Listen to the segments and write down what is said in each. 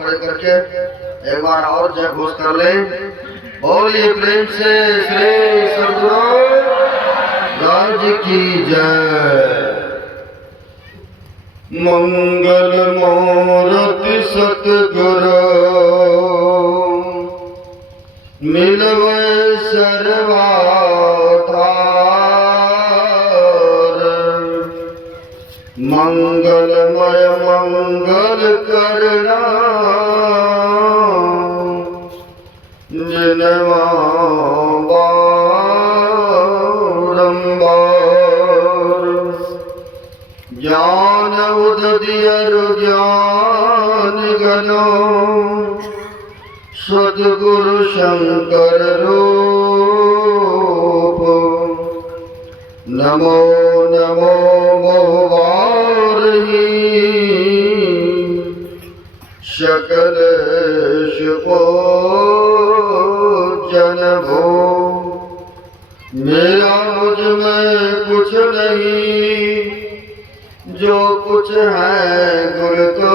खड़े करके एक बार और जय घोष कर ले। बोलिए प्रेम से श्री सद्गुरु राज की जय। मंगल मूर्ति सतगुरु मिलवे सर्वाधार। मंगलमय मंगल करना जिनवा बारंबार। ज्ञान उदय ज्ञान गनो सद्गुरु शंकर रूप। नमो नमो मोवारही सकल शुभो जन भो। मेरा मुझ में कुछ नहीं जो कुछ है गुरु को।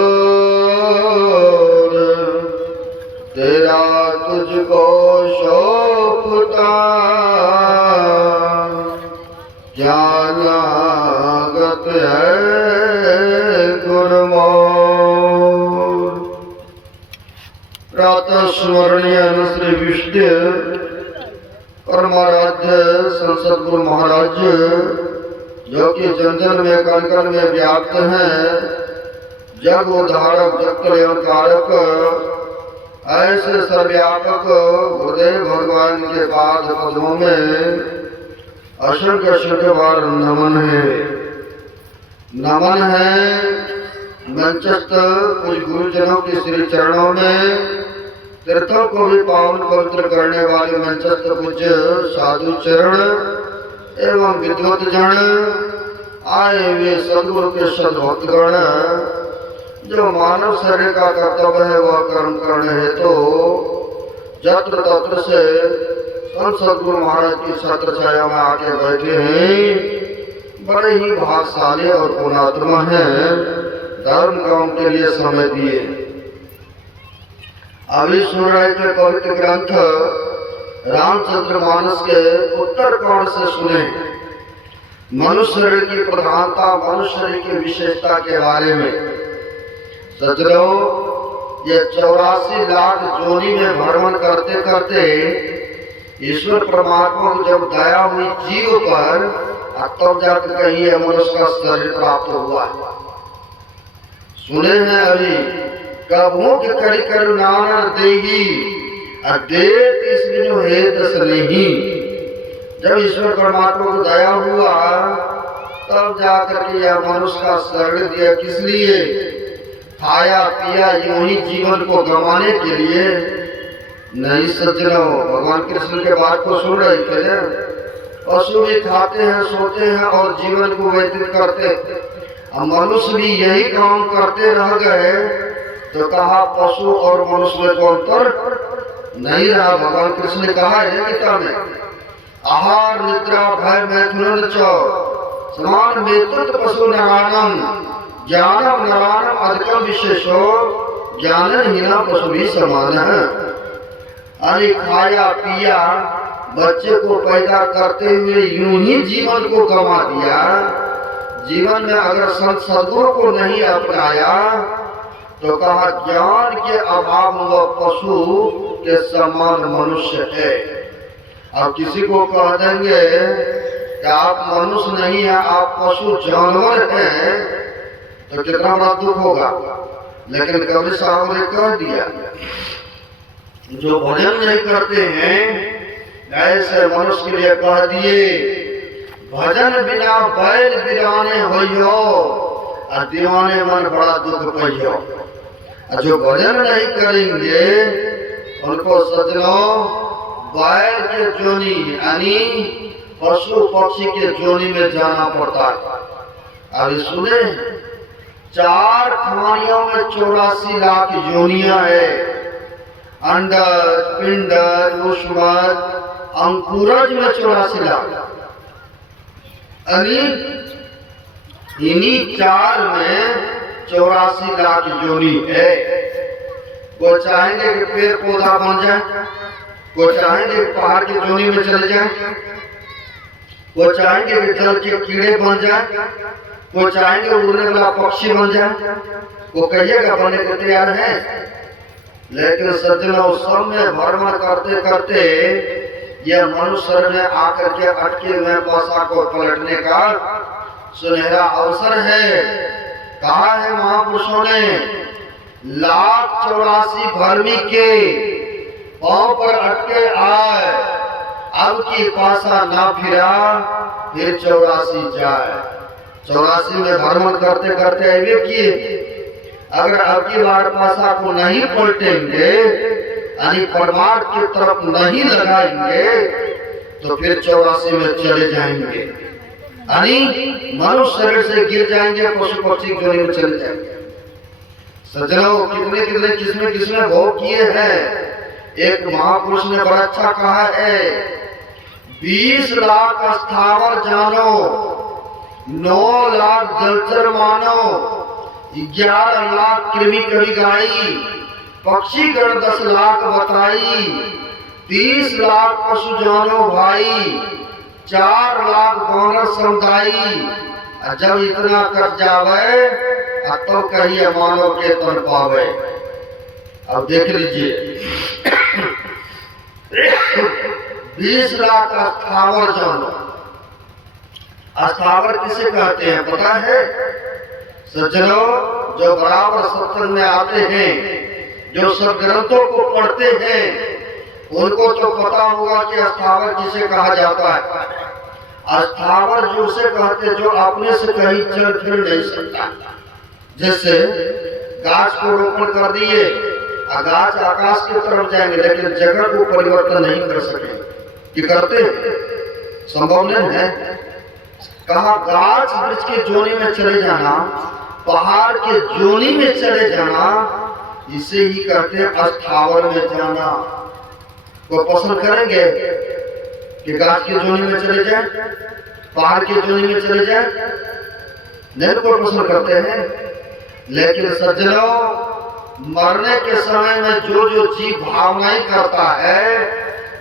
तेरा तुझको सौंपता ज्ञानागत है गुरुमोर। प्रातः स्मरणीय श्री विष्णु परमाराध्य संसद गुरु महाराज जो कि जन जन में कण कण में व्याप्त हैं, जग उद्धारक जग कल्याणकारक ऐसे सर्वव्यापक गुरुदेव भगवान के पाद पद्मों में असंख्य असंख्य बार नमन है। नमन है मंचस्थ कुछ गुरुजनों के श्री चरणों में, तीर्थों को भी पावन पवित्र करने वाले मंचस्थ पूज्य साधु चरण एवं विद्वत जन आए वे सद्गुरु के सद्भक्तगण। जो मानव शरीर का कर्तव्य है वह कर्म करने हेतु तो जत्र तत्र से संत सद्गुरु महाराज की छत्र छाया में आके बैठे हैं। बड़े ही भाग्यशाली और पुण्यात्मा हैं, धर्म काम के लिए समय दिए। अभी सुन रहे थे पवित्र ग्रंथ रामचरितमानस के उत्तरकांड से सुने मनुष्य शरीर की प्रधानता, मनुष्य शरीर की विशेषता के बारे में। सज्जनों, ये 84 लाख जोनी में भ्रमण करते करते ईश्वर परमात्मा को जब दया हुई जीव पर, तब जाकर कहीं यह मनुष्य का शरीर प्राप्त हुआ। सुने हैं अभी कबों की करी करुणा देगी अदेत इसमें है दस नहीं। जब ईश्वर परमात्मा को दया हुआ तब जाकर के यह मनुष्य का शरीर दिया। किस लिए? खाया पिया यूं ही जीवन को गंवाने के लिए नहीं। सज्जनों, भगवान कृष्ण के बात को सुन रहे थे। पशु भी खाते हैं, सोते हैं और जीवन को व्यतीत करते। अब मनुष्य भी यही काम करते रह गए तो कहा पशु और मनुष्य में कौन अंतर नहीं रहा। भगवान कृष्ण ने कहा है गीता में, आहार निद्रा भय मैथुन च समान वेतुत पशु नराणम ज्ञानम नराणम अधिकम विशेषो ज्ञानहीना पशु भी समान है। अरे खाया पिया, बच्चे को पैदा करते हुए यूं ही जीवन को गंवा दिया। जीवन में अगर संत सद्गुरु को नहीं अपनाया तो कहा ज्ञान के अभाव में वह पशु के समान मनुष्य है। अब किसी को कह देंगे कि आप मनुष्य नहीं है, आप पशु जानवर हैं, तो कितना बड़ा दुख होगा। लेकिन कबीर साहब ने कह दिया, जो भजन नहीं करते हैं ऐसे मनुष्य के लिए कह दिए, भजन बिना बैल बिराने होइयो और दीवाने मन बड़ा दुख पाइयो। जो भजन नहीं करेंगे उनको सज्जनों बैल के जोनी यानी पशु पक्षी के जोनी में जाना पड़ता है। अभी सुने 4 खानियों में 84 लाख योनियां है। अंडज, पिंडज, उष्मज, अंकुरज में 84 लाख। इन्हीं 4 में 84 लाख योनि है। वो चाहेंगे कि पेड़ पौधा बन जाए, वो चाहेंगे कि पहाड़ की जोनी में चले जाए, वो चाहेंगे कि जल के कीड़े बन जाए, वो चाहेंगे उड़ने वाला पक्षी बन जाए, वो कहिएगा बनने को तैयार है। लेकिन सज्जनों सब में भ्रमण करते करते यह मनुष्य में आकर के अटके हुए पासा को पलटने का सुनहरा अवसर है। कहा है महापुरुषों ने, 1,84 भरमी के पांव पर अटके आए, अब की पासा ना फिरा फिर 84 जाए। 84 में भ्रमण करते करते ऐवे किए, अगर अब की बार पासा को नहीं पलटेंगे यानी परमार्थ की तरफ नहीं लगाएंगे तो फिर 84 में चले जाएंगे, यानी मनुष्य शरीर से गिर जाएंगे, पशु पक्षी जोनी में चले जाएंगे। सज्जनों कितने कितने किस्में किस्में भोग किए हैं। एक महापुरुष ने बड़ा अच्छा कहा है, 20 लाख स्थावर जानो, 9 लाख जलचर मानो, 11 लाख कृमि कवि गाई, पक्षी गण 10 लाख बताई, 30 लाख पशु जानो भाई, 4 लाख वानर समुदाई। जब इतना कर जावे तो कहिए मानव के तन पावे। अब देख लीजिए 20 लाख स्थावर जानो। स्थावर किसे कहते हैं पता है सज्जनों? जो बराबर सत्संग में आते हैं, जो सब ग्रंथों को पढ़ते हैं, उनको तो पता होगा कि स्थावर किसे कहा जाता है। स्थावर जो उसे कहते जो अपने से कहीं चल फिर नहीं सकता। जैसे गाछ को रोपण कर दिए, गाछ आकाश की तरफ जाएंगे लेकिन जगह को परिवर्तन नहीं कर सके, कि करते संभव नहीं है। कहा गाछ वृक्ष के जोनी में चले जाना, पहाड़ के जोनी में चले जाना, इसे ही कहते हैं स्थावर में जाना। वो पसंद करेंगे कि गाछ के जोनी में चले जाए, पहाड़ के जोनी में चले जाए? नहीं को पसंद करते हैं। लेकिन सज्जनों मरने के समय में जो जो जीव भावनाएं करता है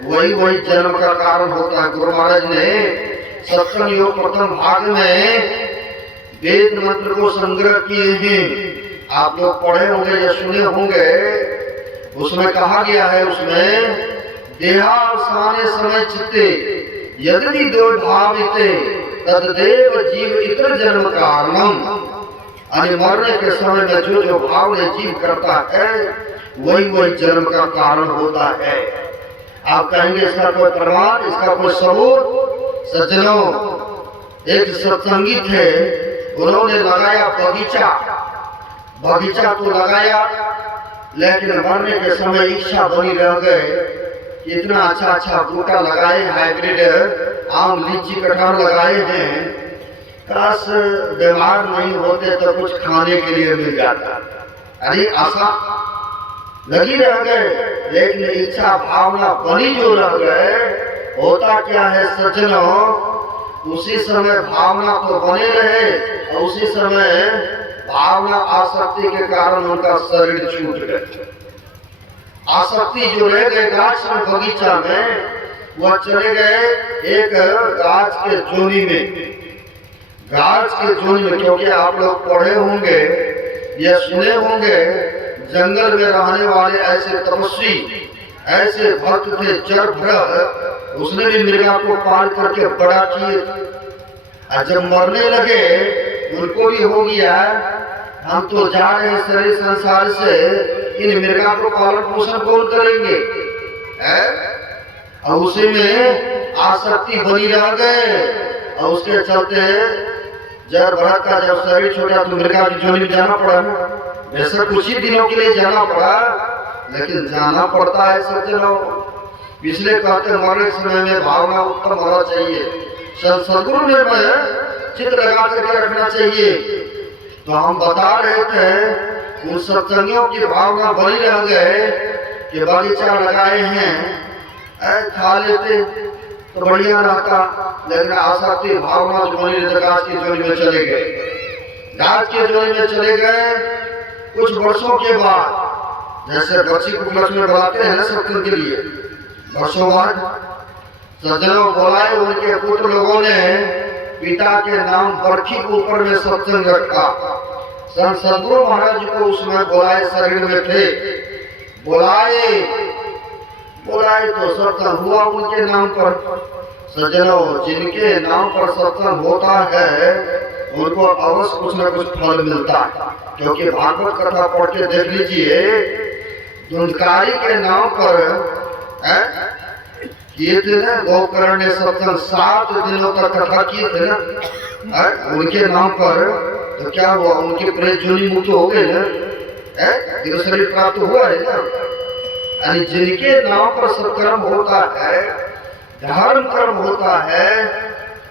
वही वही जन्म का कारण होता है। गुरु महाराज ने सत्संग योग प्रथम भाग में वेद मंत्र को संग्रह किए हैं, आप लोग पढ़े होंगे या सुने होंगे। उसमें कहा गया है, उसमें देहावसाने समय चित्ते यदि दो भाविते तदेव जीव इतर जन्म कारणम। मरने के समय में जो जो भाव ने जीव करता है वही वही जन्म का कारण होता है। आप कहेंगे इसका कोई प्रमाण, इसका कोई सबूत? सज्जनों एक सत्संगी थे, उन्होंने लगाया बगीचा, बगीचा तो लगाया लेकिन मरने के समय इच्छा बनी रह गए, इतना अच्छा अच्छा बूटा लगाए, हाइब्रिड आम लीची कटहल लगाए हैं, काश बीमार नहीं होते तो कुछ खाने के लिए मिल जाता। अरे आशा लगी रह गए लेकिन इच्छा भावना बनी जो रह गए। होता क्या है सज्जनों, उसी समय भावना तो बने रहे और उसी समय भावना आसक्ति के कारण उनका शरीर छूट गए। आसक्ति जो रह गए गाछ में बगीचा में, वह चले गए एक गाछ के जोनी में। गाछ के जोनी में, क्योंकि आप लोग पढ़े होंगे या सुने होंगे, जंगल में रहने वाले ऐसे तपस्वी, ऐसे भक्त थे चर भरत, उसने भी मृगा को पाल करके बड़ा किए। और जब मरने लगे उनको भी हो गया हम तो जा रहे हैं शरीर संसार से, इन मृगा को पालन पोषण कौन करेंगे? और उसी में आसक्ति बनी रह गए और उसके चलते जर भरत का जब शरीर छोटा तो मृगा की जोनी में जाना पड़ा। वैसे कुछ ही दिनों के लिए जाना पड़ा लेकिन जाना पड़ता है सज्जनों। पिछले कहते मरने समय में भावना उत्तम होना चाहिए, सदगुरु में चित्त लगा करके रखना चाहिए। तो हम बता रहे थे उन सत्संगियों की भावना बनी रह गए कि बगीचा लगाए हैं, खा लेते तो बढ़िया रहता, लेकिन आसक्ति भावना जो बनी रहती गाछ की जोनी में चले गए। गाछ के जोनी में चले गए। कुछ वर्षों के बाद जैसे बच्ची को क्लास में बुलाते हैं ना सत्संग के लिए, वर्षों बाद सज्जनों बुलाए, उनके पुत्र लोगों ने पिता के नाम बरखी के ऊपर में सत्संग रखा। संत सदगुरु महाराज जी को उसमें बुलाए, शरीर में थे, बुलाए तो सत्संग हुआ उनके नाम पर। सज्जनों, जिनके नाम पर सत्संग होता है उनको अवश्य कुछ न कुछ फल मिलता है, क्योंकि भागवत कथा पढ़ के देख लीजिए, धुंधकारी के नाम पर किए थे ना गोकर्ण ने सत्संग, 7 दिनों तक कथा किए थे ना उनके नाम पर, तो क्या हुआ, उनके प्रेत जोनी मुक्त हो गए ना, शरीर प्राप्त हुआ है ना। यानी जिनके नाम पर सत्कर्म होता है, धर्म कर्म होता है,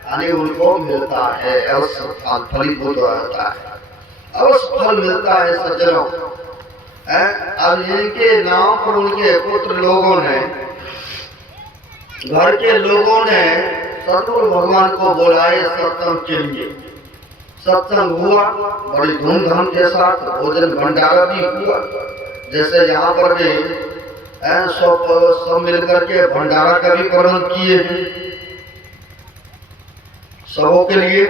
यानी उनको मिलता है अवश्य फल, फलीभूत होता है, अवश्य फल मिलता है सज्जनों। अब इनके नाम पर उनके पुत्र लोगों ने, घर के लोगों ने सतगुरु भगवान को बुलाए सत्संग के लिए। सत्संग हुआ बड़ी धूमधाम के साथ, भोजन भंडारा भी हुआ, जैसे यहाँ पर भी सब मिलकर के भंडारा का भी प्रबंध किए सबों के लिए,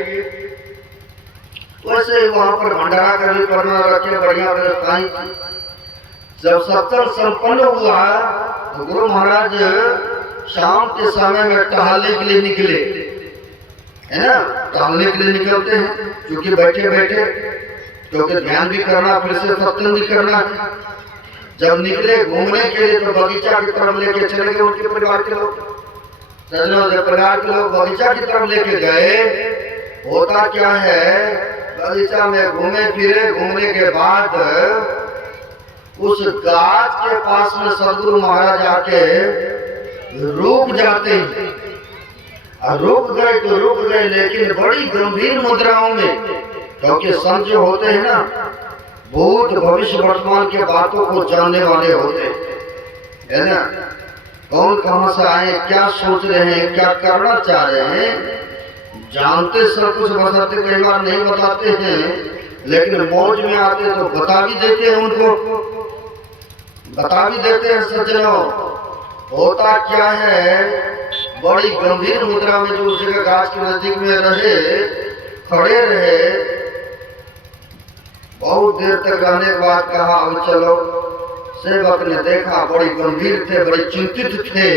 वैसे वहां पर भंडारा का भी प्रबंध रखे, बढ़िया व्यवस्थाएं की। जब सत्संग संपन्न हुआ तो गुरु महाराज शाम के समय में टहलने के लिए निकले, है ना, टहलने के लिए निकलते हैं, क्योंकि बैठे बैठे क्योंकि ध्यान भी करना, फिर से सत्संग भी करना। जब निकले घूमने के लिए तो बगीचा की तरफ लेके चले गए उनके परिवार के लोग। परिवार के लोग बगीचा की तरफ लेके गए, होता क्या है, बगीचा में घूमे फिरे, घूमने के बाद उस गाछ के पास में सदगुरु महाराज आके रुक जाते हैं। रुक गए तो रुक गए, लेकिन बड़ी गंभीर मुद्राओं में, क्योंकि संत जो होते हैं ना, भूत भविष्य वर्तमान के बातों को जानने वाले होते है ना। कौन कहां से आए, क्या सोच रहे हैं, क्या करना चाह रहे हैं, जानते सब कुछ, बताते कई बार नहीं बताते हैं, लेकिन मौज में आते तो बता भी देते हैं, उनको बता भी देते हैं। सज्जनों, होता क्या है, बड़ी गंभीर मुद्रा में जो उस जगह गाछ के नजदीक में रहे, खड़े रहे, बहुत देर तक रहने के बाद कहा अब चलो। सेवक ने देखा बड़ी गंभीर थे, बड़े चिंतित थे,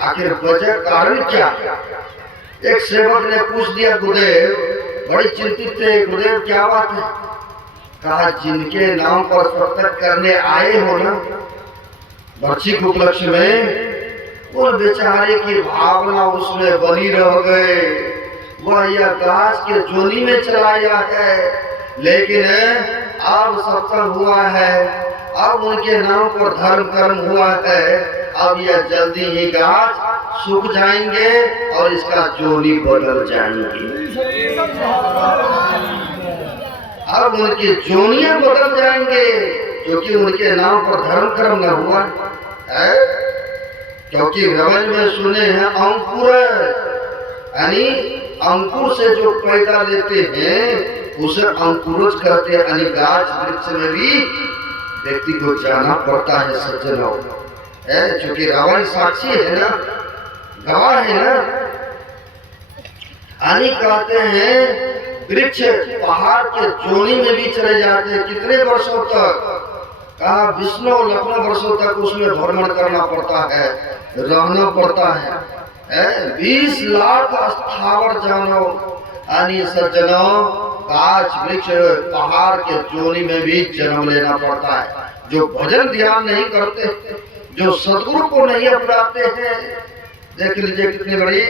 आखिर वजह कारण क्या। एक सेवक ने पूछ दिया, गुरुदेव, बड़े चिंतित थे, गुरुदेव क्या बात है। कहा जिनके नाम पर सत्संग करने आए हो ना वार्षिक उपलक्ष्य में, वो बेचारे की भावना उसमें बनी रह गए, वह यह गाछ के जोनी में चलाया है, लेकिन अब सत्संग हुआ है, अब उनके नाम पर धर्म कर्म हुआ है, अब यह जल्दी ही गाछ सूख जाएंगे और इसका जोनी बदल जाएंगे, अब उनकी जोनियां बदल जाएंगे, क्योंकि उनके नाम पर धर्म कर्म न हुआ है। क्योंकि रमन में सुने हैं अंकुर, यानी अंकुर से जो पैदा लेते हैं उसे अंकुरज करते हैं, यानी गाछ वृक्ष में भी व्यक्ति को जाना पड़ता है सज्जनों, क्योंकि रावण साक्षी है ना, गवाह है ना। यानी कहते हैं वृक्ष पहाड़ के जोनी में भी चले जाते हैं, कितने वर्षों तक, कहा विष्णु लखनऊ वर्षों तक उसमें भ्रमण करना पड़ता है, रहना पड़ता है। 20 लाख स्थावर जानो, यानी सज्जनों गाछ वृक्ष पहाड़ के जोनी में भी जन्म लेना पड़ता है। जो भजन ध्यान नहीं करते, जो सदगुरु को नहीं अपनाते हैं, देख लीजिए कितनी बड़ी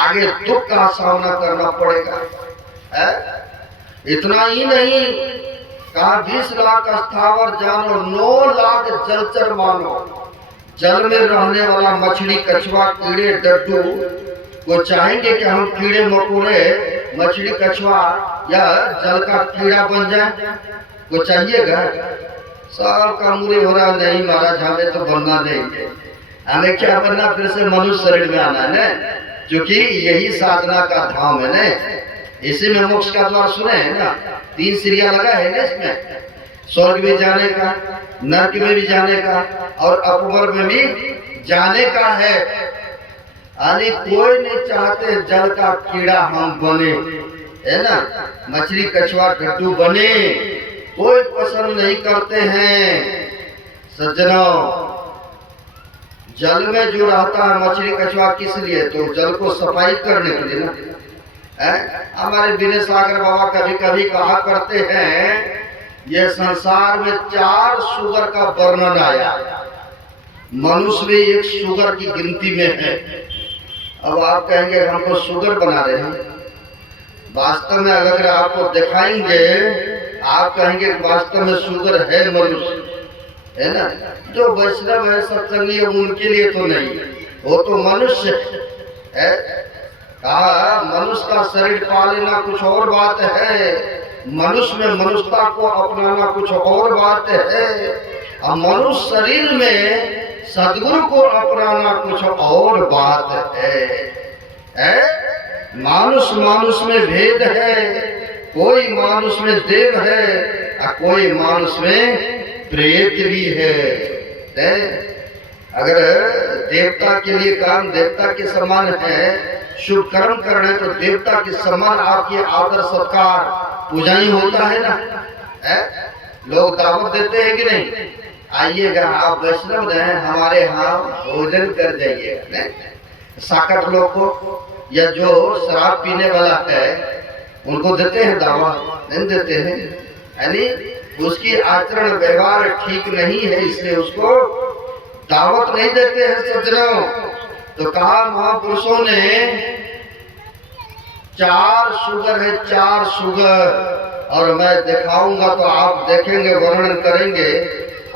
आगे दुख का सामना करना पड़ेगा। इतना ही नहीं, कहा 20 लाख स्थावर जानो, 9 लाख जलचर मानो। जल में रहने वाला मछली, कछुआ, कीड़े, डड्डू, वो चाहेंगे कि हम कीड़े मकोड़े, मछली, कछुआ या जल का कीड़ा बन जाए, वो चाहिएगा। सब का मुरे हो रहा, नहीं महाराज हमें तो बनना नहीं, हमें क्या बनना, फिर से मनुष्य शरीर में आना है, क्योंकि यही साधना का धाम है ना, इसी में मोक्ष का द्वार सुने है ना, 3 सीढ़ियां लगा है ना इसमें, स्वर्ग में जाने का, नरक में भी जाने का और अपवर्ग में भी जाने का है। अरे कोई नहीं चाहते जल का कीड़ा हम बने, है ना, मछली कछुआ गड्ढू बने, कोई पसंद नहीं करते हैं। सज्जनों, जल में जो रहता है मछली कछुआ किस लिए? तो जल को सफाई करने के लिए ना। हमारे विनय सागर बाबा कभी कभी कहा करते हैं, ये संसार में 4 शुगर का वर्णन आया, मनुष्य भी एक शुगर की गिनती में है। अब आप कहेंगे हम तो शुगर बना रहे हैं, वास्तव में अगर आपको दिखाएंगे आप कहेंगे वास्तव में शुगर है मनुष्य, है ना। जो वैष्णव है सत्संगी है उनके लिए तो नहीं, वो तो मनुष्य है। कहा मनुष्य का शरीर पा लेना कुछ और बात है, मनुष्य में मनुष्यता को अपनाना कुछ और बात है, और मनुष्य शरीर में सद्गुरु को अपनाना कुछ और बात है। मानुष मानुष में भेद है, कोई मानुष में देव है और कोई मानुष में प्रेत भी है। अगर देवता के लिए काम देवता के समान है, शुभ कर्म करने तो देवता के समान आपके आदर सत्कार पूजा ही होता है ना। लोग दावत देते हैं कि नहीं, आइएगा आप वैष्णव हैं हमारे यहाँ भोजन कर जाइएगा। साकट लोग को या जो शराब पीने वाला है उनको देते हैं दावत? नहीं देते हैं, यानी उसकी आचरण व्यवहार ठीक नहीं है इसलिए उसको दावत नहीं देते हैं। सज्जनों, तो कहा महापुरुषों ने 4 शुगर है, 4 शुगर, और मैं दिखाऊंगा तो आप देखेंगे, वर्णन करेंगे,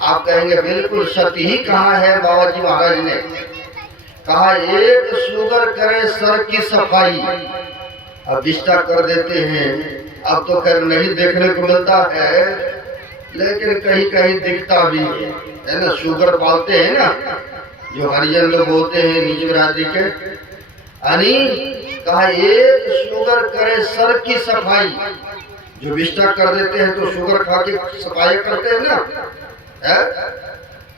आप कहेंगे बिल्कुल सत्य ही कहा है बाबा जी महाराज ने। कहा 1 शुगर करे सर की सफाई, अब विष्टा कर देते हैं, अब तो खैर नहीं देखने को मिलता है लेकिन कहीं कहीं दिखता भी है ना। शुगर पालते हैं ना जो हरिजन लोग होते हैं निज बिरादरी के, यानी कहा 1 शुगर करे सर की सफाई, जो विष्टा कर देते हैं तो शुगर खा के सफाई करते हैं ना।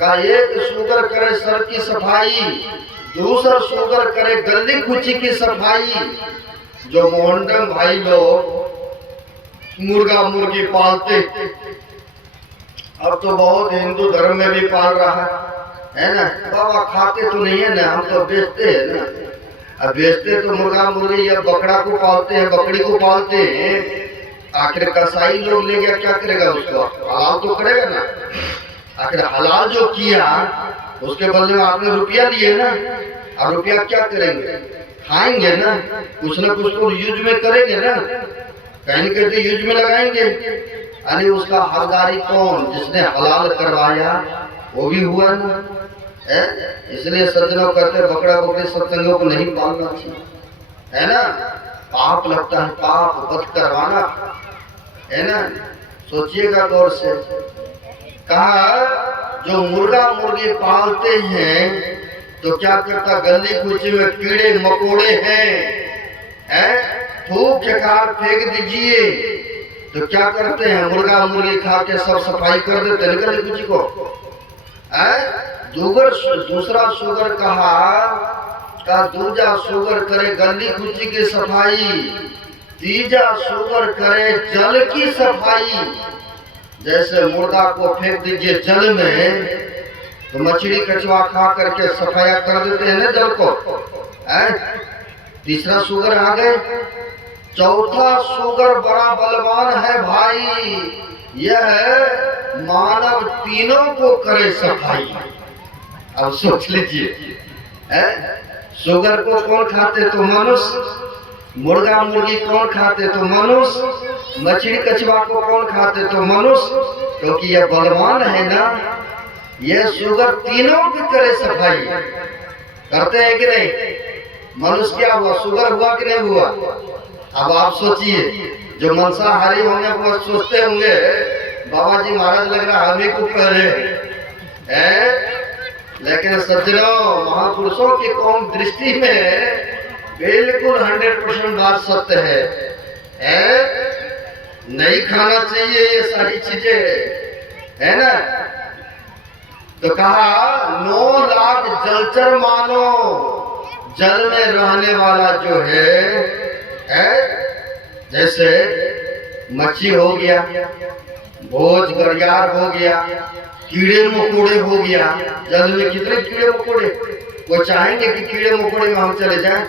कहा 1 शुगर करे सर की सफाई, दूसरा शुगर करे गली कुची की सफाई। जो मोहनडम भाई लोग मुर्गा मुर्गी पालते, अब तो बहुत हिंदू धर्म में भी पाल रहा है ना। बाबा खाते तो नहीं है ना, हम तो बेचते हैं ना। अब बेचते तो मुर्गा मुर्गी या बकरा को पालते हैं, बकरी को पालते हैं, आखिर कसाई लोग ले गया क्या करेगा उसको? हलाल तो करेगा ना। आखिर हलाल जो किया उसके बदले में आपने रुपया लिए ना, और रुपया क्या करेंगे? खाएंगे ना, कुछ ना कुछ तो यूज में करेंगे ना, कहीं कहते यूज में लगाएंगे। अरे उसका हकदारी कौन? जिसने हलाल करवाया वो भी हुआ ना। इसलिए सज्जनों कहते बकरा बकरी सत्संगों को नहीं पालना चाहिए, है ना। पाप लगता है, पाप वध करवाना, है ना। सोचिएगा गौर से। कहा जो मुर्गा मुर्गी पालते हैं तो क्या करता, गली कुची में कीड़े मकोड़े हैं, थूक चकार फेंक दीजिए तो क्या करते हैं, मुर्गा मुर्गी खा के सब सफाई कर देते हैं गली कुची को। दूसरा शुगर कहा दूजा शुगर करे गली कुची की सफाई, तीजा शुगर करे जल की सफाई। जैसे मुर्गा को फेंक दीजिए जल में तो मछली कछुआ खा करके सफाया कर देते हैं ना जल को। तीसरा शुगर आ गए। चौथा शुगर बड़ा बलवान है भाई, यह मानव तीनों को करे सफाई। अब सोच लीजिए, शुगर को कौन खाते? तो मनुष्य। मुर्गा मुर्गी कौन खाते? तो मनुष्य। मछली कछुआ को कौन खाते? तो मनुष्य। क्योंकि यह बलवान है ना, यह शुगर तीनों की करे सफाई। करते हैं कि नहीं? मनुष्य क्या हुआ? शुगर हुआ कि नहीं हुआ? अब आप सोचिए, जो मांसाहारी होंगे वो सोचते होंगे बाबा जी महाराज लग रहा हमें को कह रहे हैं, लेकिन सज्जनों महापुरुषों की कौम दृष्टि में बिल्कुल 100% बात सत्य है। नहीं खाना चाहिए ये सारी चीजें, है ना। तो कहा 9 लाख जलचर मानो, जल में रहने वाला जो है जैसे मच्छी हो गया, भोज गरियार हो गया, कीड़े मकोड़े हो गया। जल में कितने कीड़े मकोड़े, वो चाहेंगे कि कीड़े मकोड़े में हम चले जाएं।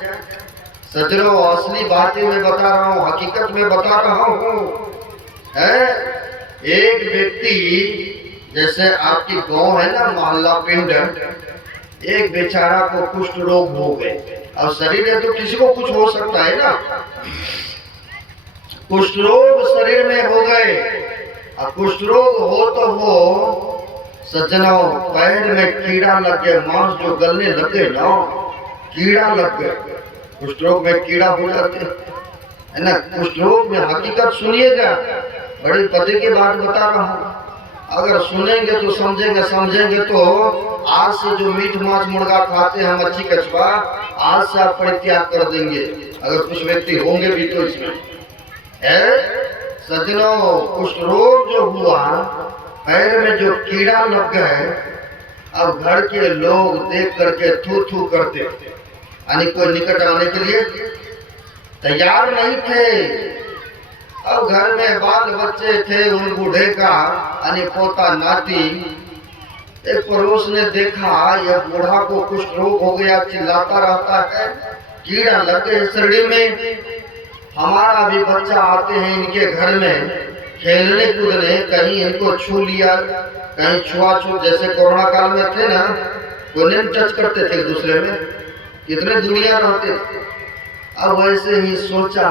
सजनों, असली बातें मैं बता रहा हूँ, हकीकत में बता रहा हूँ। एक व्यक्ति, जैसे आपकी गांव है ना, मोहल्ला पिंड, एक बेचारा को कुष्ठ रोग हो गए। अब शरीर है तो किसी को कुछ हो सकता है ना। कुष्ठ रोग शरीर में हो गए। अब कुष्ठ रोग हो तो हो सज्जनों, पैर में कीड़ा लग गया, मांस जो गलने लगे ना, कीड़ा लग गया। कुष्ठ रोग में कीड़ा हो जाते है ना। कुष्ठ रोग में हकीकत सुनिएगा, बड़ी पते की बात बता रहा हूँ। अगर सुनेंगे तो समझेंगे, समझेंगे तो आज से जो मीट मांस मुर्गा खाते हैं, मच्छी कछुआ, आज से आप परित्याग कर देंगे। अगर कुछ व्यक्ति होंगे भी तो इसमें सज्जनों, कुष्ठ रोग जो हुआ, पैर में जो कीड़ा लग गए, अब घर के लोग देख करके थू थू करते, यानी कोई निकट आने के लिए तैयार नहीं थे। अब घर में बाल बच्चे थे, उन बूढ़े का यानी पोता नाती। एक पड़ोस ने देखा यह बूढ़ा को कुष्ठ रोग हो गया, चिल्लाता रहता है, कीड़ा लगे शरीर में। हमारा भी बच्चा आते हैं इनके घर में खेलने कूदने, कहीं इनको छू लिया, कहीं छुआछूत, जैसे कोरोना काल में थे ना, वो नेम टच करते थे दूसरे में, कितने दुनिया रहते थे। अब वैसे ही सोचा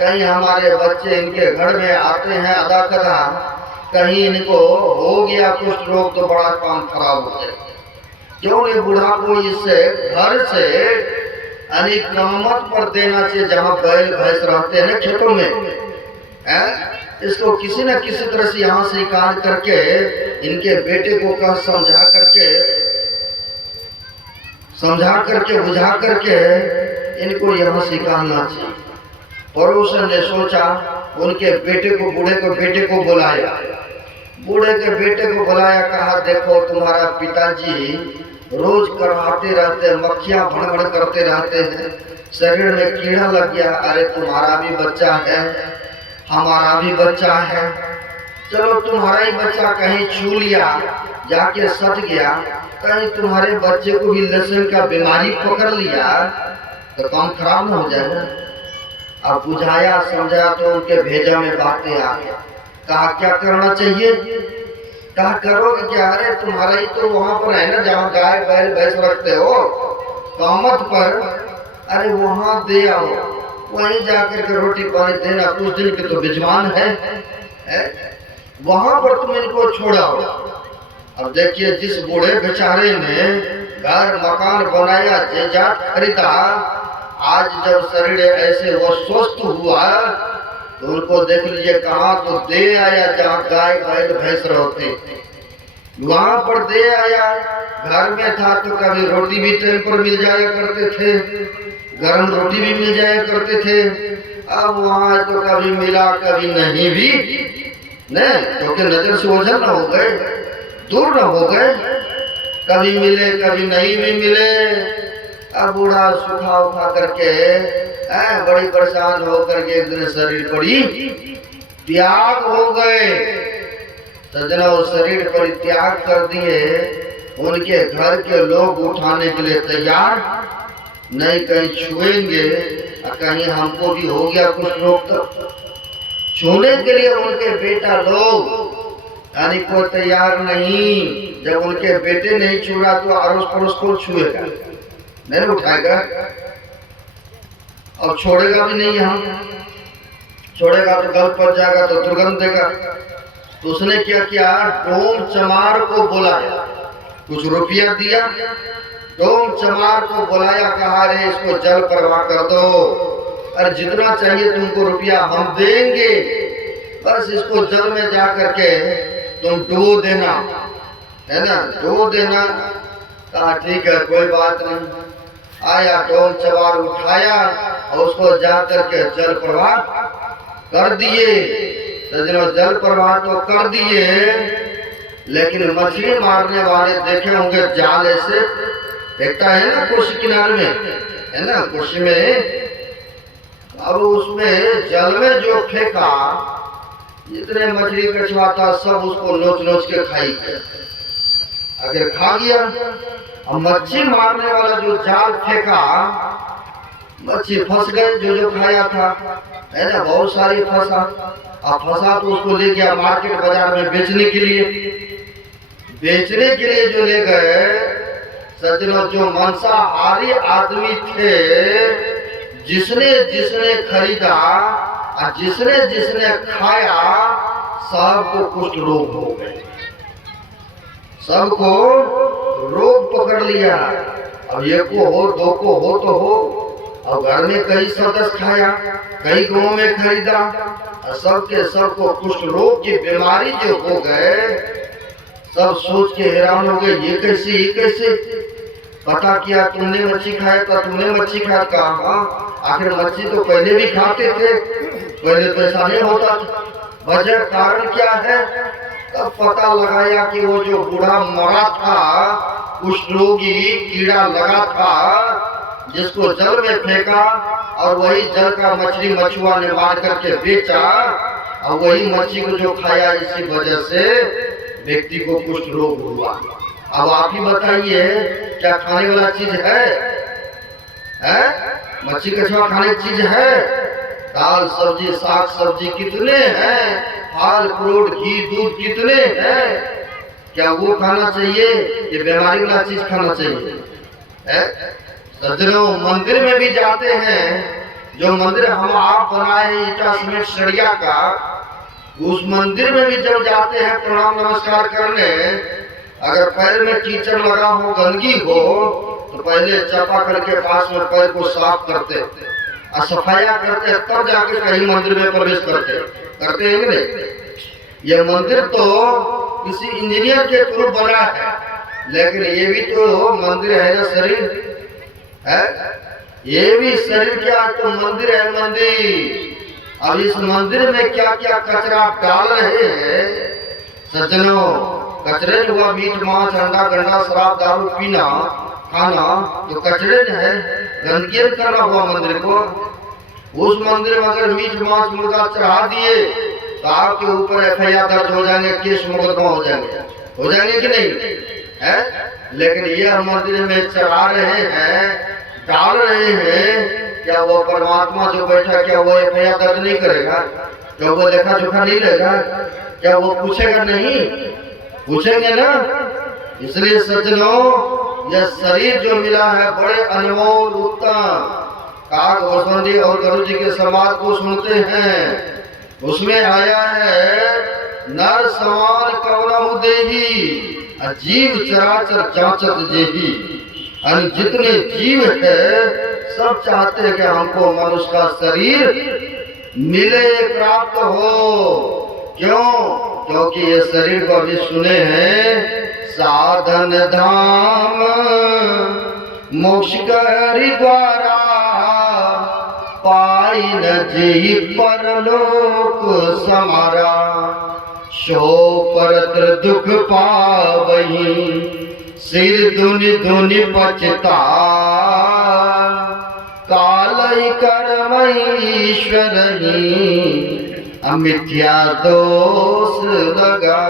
कहीं हमारे बच्चे इनके घर में आते हैं अदा कदा, कहीं इनको हो गया कुष्ठ रोग तो बड़ा काम खराब हो जाए। क्यों नहीं बूढ़ा को इससे घर से कीमत पर देना चाहिए, जहाँ बैल भैंस रहते हैं ना खेतों में, इसको किसी न किसी तरह से यहाँ से निकाल करके इनके बेटे को कह समझा करके बुझा करके इनको यहाँ से निकालना चाहिए। पड़ोस ने सोचा, उनके बेटे को, बूढ़े को बेटे को बुलाया, बूढ़े के बेटे को बुलाया, कहा देखो तुम्हारा पिताजी रोज करवाते रहते, मक्खियां भड़बड़ करते रहते हैं, शरीर में कीड़ा लग गया। अरे तुम्हारा भी बच्चा है, हमारा भी बच्चा है, चलो तुम्हारा ही बच्चा कहीं छू लिया, जाके सट गया, कहीं तुम्हारे बच्चे को भी लक्षण का बीमारी पकड़ लिया तो काम खराब न हो जाएगा। अब बुझाया समझाया तो उनके भेजा में बातें आ गया। कहा क्या करना चाहिए, कहा करोगे क्या, अरे तुम्हारा ही तो वहां पर है ना जहाँ गाय बैल भैंस रखते हो कामत पर, अरे वहां दे आओ, वहीं जाकर के रोटी पानी देना, कुछ दिन के तो बिजमान है? वहां पर तुम इनको छोड़ाओ। अब देखिए, जिस बूढ़े बेचारे ने घर मकान बनाया, जायदाद खरीदा, आज जब शरीर ऐसे वो स्वस्थ हुआ तो उनको देख लीजिए कहाँ तो दे आया, जहाँ गाय बैल भैंस रहते वहां पर दे आया। घर में था तो कभी रोटी भी टाइम पर मिल जाया करते थे, गरम रोटी भी मिल जाया करते थे। अब वहां तो कभी मिला कभी नहीं भी, नहीं क्योंकि नजर से ओझल न हो गए, दूर न हो गए, कभी मिले कभी नहीं भी मिले। अब बूढ़ा सूखा उखा करके बड़ी परेशान होकर के एक दिन शरीर बड़ी त्याग हो गए। सजना उस शरीर पर त्याग कर दिए, उनके घर के लोग उठाने के लिए तैयार नहीं, कहीं छुएंगे कहीं हमको भी हो गया कुछ लोग, तो छूने के लिए उनके बेटा लोग यानी कोई तैयार नहीं। जब उनके बेटे नहीं छुआ तो अड़ोस पड़ोस को छुएगा, नहीं उठाएगा और छोड़ेगा भी नहीं। यहाँ छोड़ेगा तो गल पड़ जाएगा तो दुर्गंध देगा। तो उसने क्या किया, डोम चमार को बुलाया, कुछ रुपया दिया, डोम चमार को बुलाया, कहा रे इसको जल प्रवाह कर दो, अरे जितना चाहिए तुमको रुपया हम देंगे, बस इसको जल में जा करके तुम डो देना, है ना, डो देना। कहा ठीक है कोई बात नहीं। आया डोम चमार उठाया और उसको जा करके जल प्रवाह कर दिए। सजनों जल प्रवाह तो कर दिए, लेकिन मछली मारने वाले देखे होंगे जाल ऐसे फेंकता है ना कोसी किनारे में, है ना कोसी में, अब उसमें जल में जो फेंका जितने मछली कछुआ था सब उसको नोच नोच के खाई गया। अगर खा गया और मच्छी मारने वाला जो जाल फेंका मच्छी फंस गए, जो खाया था, है ना, बहुत सारी फंसा। अब फंसा तो उसको ले गया मार्केट बाजार में बेचने के लिए जो ले गए सज्जनों, जो मांसाहारी आदमी थे, जिसने खरीदा और जिसने खाया सबको कुष्ठ रोग हो गए, सबको रोग पकड़ लिया। अब एक को हो, दो को हो तो हो, और घर में कई सदस्य खाया, कई गांव में खरीदा, और सबको कुष्ठ रोग की बीमारी जो हो गए, सब सोच के हैरान हो गए, ये कैसे। पता किया, तुमने मच्छी खाया था, तुमने मच्छी खाया, कहा आखिर मच्छी तो पहले भी खाते थे, पहले तो ऐसा नहीं होता था, वजह कारण क्या है। तब पता लगाया कि वो जो बूढ़ा मरा था, कुष्ठ रोगी कीड़ा लगा था, जिसको जल में फेंका और वही जल का मछली मछुआ ने मार करके बेचा, और वही मच्छी को जो खाया, इसी वजह से व्यक्ति को कुष्ठ रोग हुआ। अब आप ही बताइए, क्या खाने वाला चीज है? मच्छी कछुआ खाने की चीज है? दाल सब्जी साग सब्जी कितने हैं, फल फ्रूट घी दूध कितने हैं, क्या वो खाना चाहिए? ये बीमारी वाला चीज खाना चाहिए? सज्जनों, मंदिर में भी जाते हैं, जो मंदिर हम आप बनाए ईटा सीमेंट सरिया का, उस मंदिर में भी जब जाते हैं प्रणाम नमस्कार करने, अगर पैर में कीचड़ लगा हो, गंदगी हो, तो पहले चापाकल के पास में पैर को साफ करते और सफाया करते, तब जाके कहीं मंदिर में प्रवेश करते हैं नहीं। ये मंदिर तो किसी इंजीनियर के थ्रू बना है, लेकिन ये भी तो मंदिर है ना, शरीर है, ये भी शरीर क्या तो मंदिर है, मंदिर। अब इस मंदिर में क्या क्या कचरा डाल रहे हैं सज्जनों, कचरे हुआ मीट मांस अंडा गंडा शराब दारू पीना खाना, तो कचरे है, गंदगी करना हुआ मंदिर को। उस मंदिर में अगर मीट मांस मुर्गा चढ़ा दिए तो आपके ऊपर FIR दर्ज हो जाएंगे, केस मुकदमा हो जाएंगे कि नहीं है? लेकिन ये मंदिर में चढ़ा रहे हैं, डाल रहे हैं, क्या वो परमात्मा जो बैठा, क्या वो FIR दर्ज नहीं करेगा? क्या वो देखा जोखा नहीं लेगा? क्या वो पूछेगा नहीं? पूछेंगे ना। इसलिए सज्जनों, यह शरीर जो मिला है बड़े अनमोल उत्तम। काग वसंती और गुरु जी के संवाद को सुनते हैं, उसमें आया है, नर समान कवनहु देही, जीव चराचर जांचत जेही। जितने जीव है सब चाहते हैं कि हमको मनुष्य का शरीर मिले, प्राप्त हो। क्यों? क्योंकि ये शरीर को अभी सुने हैं, साधन धाम मोक्ष करि द्वारा, पाई न जेहि परलोक समारा। सो परत्र दुख पावही, सिर धुनि धुनि पचता, कालई कर्मई ईश्वरही, अमिथ्या दोष लगा।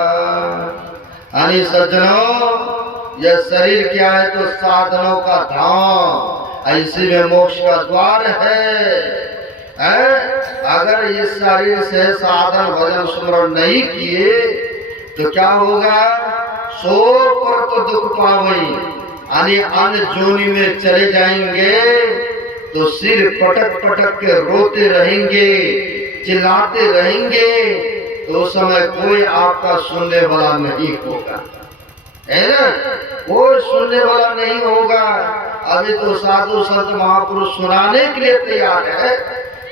यानी सज्जनों, यह शरीर क्या है तो साधनों का धाम, ऐसे में मोक्ष का द्वार है। अगर इस शरीर से साधन भजन सुमरण नहीं किए तो क्या होगा? सो पर तो दुख पावई, यानी अन्य जोनी में चले जाएंगे तो सिर पटक पटक के रोते रहेंगे, चिल्लाते रहेंगे, तो उस समय कोई आपका सुनने वाला नहीं होगा, है ना? कोई सुनने वाला नहीं होगा। अभी तो साधु संत महापुरुष सुनाने के लिए तैयार है,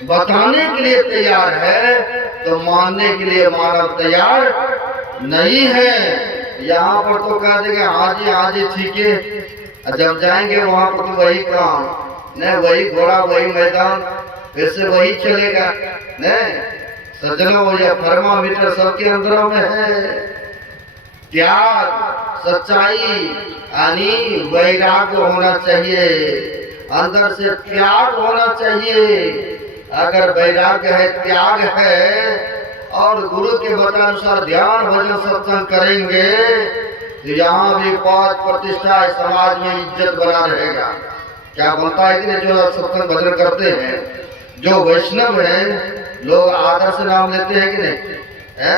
बताने के लिए तैयार है, तो मानने के लिए मानव तैयार नहीं है। यहाँ पर तो कह देंगे हाँ जी ठीक है, जब जाएंगे वहाँ पर तो वही काम, न वही घोड़ा वही मैदान, वैसे वही चलेगा न। सज्जनों, ये थर्मामीटर सबके अंदरों में है, त्याग, सच्चाई यानी वैराग्य होना चाहिए, अंदर से त्याग होना चाहिए। अगर वैराग्य है, त्याग है और गुरु के बतानुसार ध्यान भजन सत्संग करेंगे तो यहाँ भी पद प्रतिष्ठा समाज में इज्जत बना रहेगा। क्या बनता है कि नहीं? जो सत्संग भजन करते हैं, जो वैष्णव है, लोग आदर से नाम लेते हैं कि नहीं है?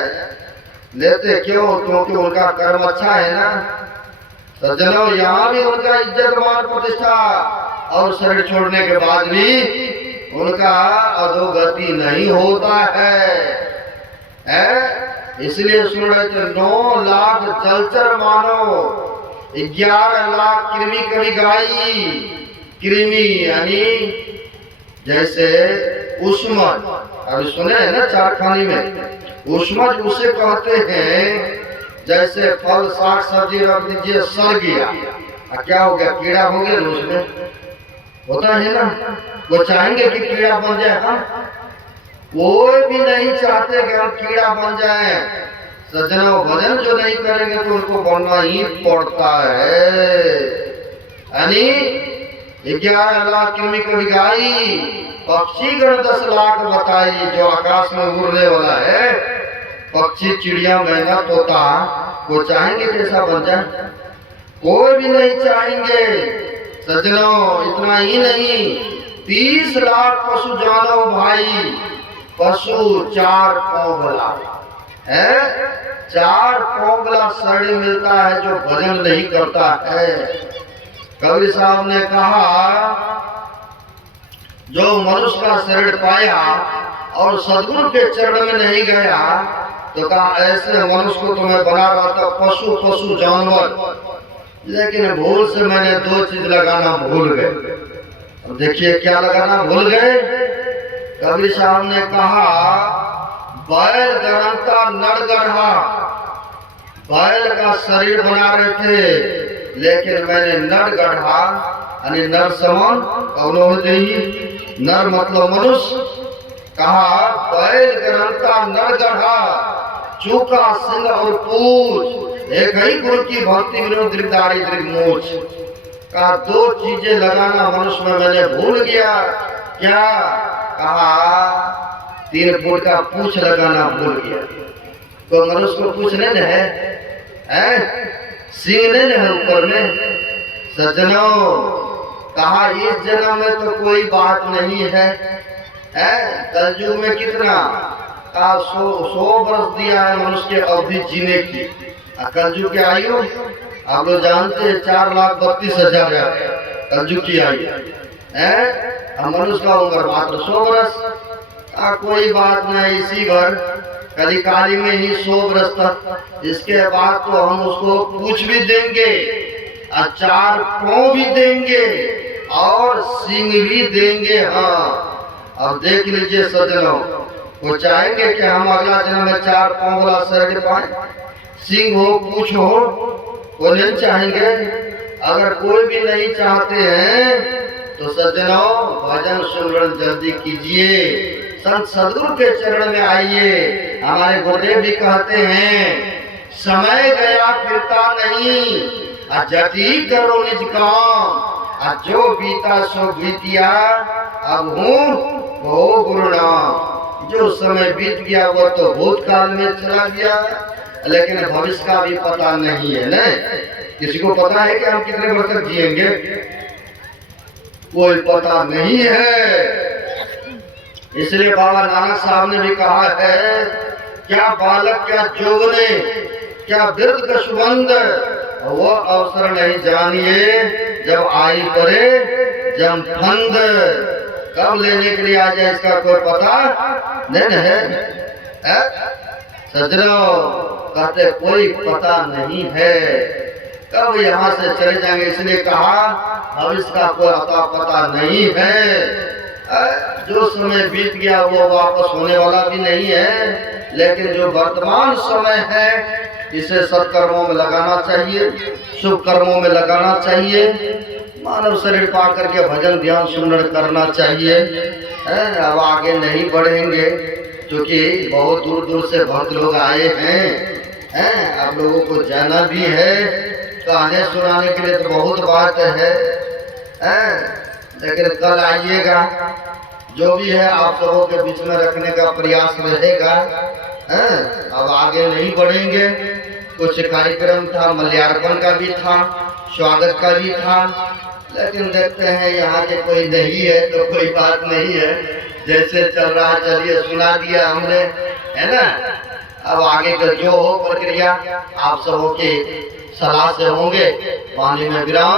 लेते क्यों? क्योंकि उनका कर्म अच्छा है ना। सज्जनों, यहाँ भी उनका इज्जत मान प्रतिष्ठा और शरीर छोड़ने के बाद भी उनका अधोगति नहीं होता है। इसलिए सुन रहे थे, 9 लाख जलचर मानो, 11 लाख कृमि कभी गाई। कृमि यानी जैसे उष्मज, अभी सुने हैं ना चारखानी में, उष्मज उसे कहते हैं जैसे फल साग सब्जी रख दीजिए, सड़ गया, क्या हो गया? कीड़ा हो गया ना उसमें, होता है ना। वो चाहेंगे कि कीड़ा बन जाए? हम कोई भी नहीं चाहते कि हम कीड़ा बन जाए। सज्जनों, भजन जो नहीं करेंगे तो उनको बनना ही पड़ता है। यानी 11 लाख कृमि कभी गाई, पक्षी गण 10 लाख बताई। जो आकाश में उड़ने वाला है, पक्षी, चिड़िया, मैना, तोता, वो चाहेंगे कैसा बन जाए? कोई भी नहीं चाहेंगे। सज्जनों, इतना ही नहीं, 30 लाख पशु जानो भाई। पशु 4 पौंगला है, 4 पौंगला शरीर मिलता है जो भजन नहीं करता है। कबीर साहब ने कहा, जो मनुष्य का शरीर पाया और सदगुरु के चरण में नहीं गया तो कहा ऐसे मनुष्य को तो मैं बना रहा था पशु पशु जानवर, लेकिन भूल से मैंने 2 चीज लगाना भूल गए। अब देखिए क्या लगाना भूल गए। कबीर साहब ने कहा, बैल गणता नर गढ़ा। बैल का शरीर बना रहे थे, लेकिन मैंने नर गढ़ा, यानी नर समान कौनो नहीं, नर मतलब मनुष्य। कहा बैल गणता नर गढ़ा, चूका सिंह और पूछ, एक ही गुरु की भक्ति विनोद दीर्घदारी दीर्घमोच। कहा 2 चीजें लगाना मनुष्य में मैंने भूल गया। क्या? कहा 3 फुट का पूछ लगाना भूल गया। तो मनुष्य को पूछ नहीं है, सिंह नहीं है ऊपर में। सज्जनों, कहा इस जन्म में तो कोई बात नहीं है, कलयुग में कितना? कहा 100 वर्ष दिया है मनुष्य के अवधि जीने की। कलयुग की आयु आप लोग जानते हैं 4,32,000 कलयुग की आयु है। मनुष्य का उम्र मात्र 100 वर्ष। कोई बात नहीं, इसी भर कलिकाली में ही 100 वर्ष तक। इसके बाद तो हम उसको पूछ भी देंगे, 4 पांव भी देंगे और सिंह भी देंगे। हाँ, अब देख लीजिए सज्जनों, वो चाहेंगे कि हम अगला जन्म में 4 पांव वाला शरीर पाए, सिंह हो, पूछ हो? वो नहीं चाहेंगे। अगर कोई भी नहीं चाहते हैं तो सज्जनों, भजन सुमरन जल्दी कीजिए, संत सदगुरु के चरण में आइए। हमारे गुरुदेव भी कहते हैं, समय गया फिरता नहीं, जति करो निज काम, जो बीता सो बीतिया, अब हूँ वो गुरु नाम। जो समय बीत गया वो तो भूतकाल में चला गया, लेकिन भविष्य का भी पता नहीं है ना। किसी को पता है कि हम कितने वर्ष तक जिएंगे? कोई पता नहीं है। इसलिए बाबा नानक साहब ने भी कहा है, क्या बालक क्या जोगने, क्या वृद्ध का सुबंध, वो अवसर नहीं जानिए, जब आई पड़े जम फंद। कब लेने के लिए आ जाए इसका कोई पता नहीं है। सज्जनों, कहते कोई पता नहीं है कब यहाँ से चले जाएंगे। इसलिए कहा भविष्य का कोई अता पता नहीं है। जो समय बीत गया वो वापस होने वाला भी नहीं है, लेकिन जो वर्तमान समय है इसे सत्कर्मों में लगाना चाहिए, शुभ कर्मों में लगाना चाहिए। मानव शरीर पा करके भजन ध्यान सुमरण करना चाहिए। अब आगे नहीं बढ़ेंगे क्योंकि बहुत दूर दूर से भक्त लोग आए हैं। हैं, आप लोगों को जाना भी है, कहने सुनाने के लिए तो बहुत बात है, लेकिन कल आइएगा, जो भी है आप सबों के बीच में रखने का प्रयास रहेगा। अब आगे नहीं बढ़ेंगे, कुछ कार्यक्रम था, मल्यार्पण का भी था, स्वागत का भी था, लेकिन देखते हैं यहाँ के कोई नहीं है तो कोई बात नहीं है, जैसे चल रहा चलिए सुना दिया हमने, है ना। अब आगे का जो हो प्रक्रिया आप सबों के सलाह से होंगे। पानी में विराम।